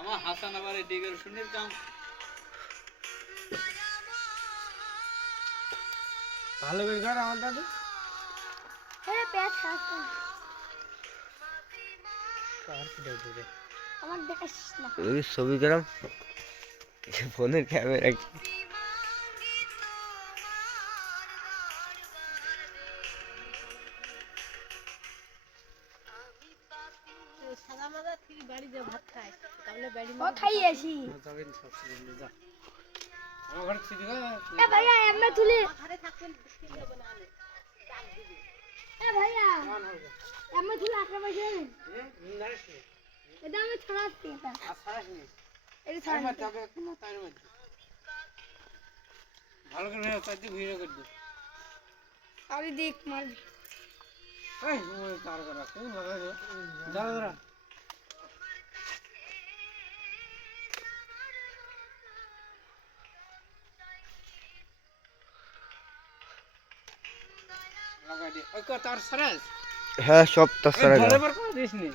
আমার হাসান আবার এই ডেকোরেশনের কাম ভালো করে কর আমার দাদু। হ্যাঁ পেট খাচ্ছে কার কি দাদু রে? আমার দেখিস না ওই ছবি গরম ফোনের ক্যামেরা সাদা মাদা থেকে বাড়ি যা ভাত খায় তাহলে বাড়ি ও খাইয়েছি যাবেন সব ছেলে যা। আমার ঘরে ছিড়ি গো। এ ভাইয়া এমনি তুলি ঘরে থাকবেন ঠিক হবে না হলে এ ভাইয়া এমনি তুলি আটটা বসে নাইস নে। এটা আমি ছড়াচ্ছি এটা আর ছাড়াস নি। এটা আমার ছড়াচ্ছি যাবে কোন তাইর মধ্যে। ভালো করে তাই ভিডিও করে দে। আরে দেখ মারবি এই ওই কার করা কোন লাগাই দে। দাঁড়া দাঁড়া। লাগাই দে। ওই কো তার সরাস। হ্যাঁ সব তাছাড়া বরাবর করে দিস নি।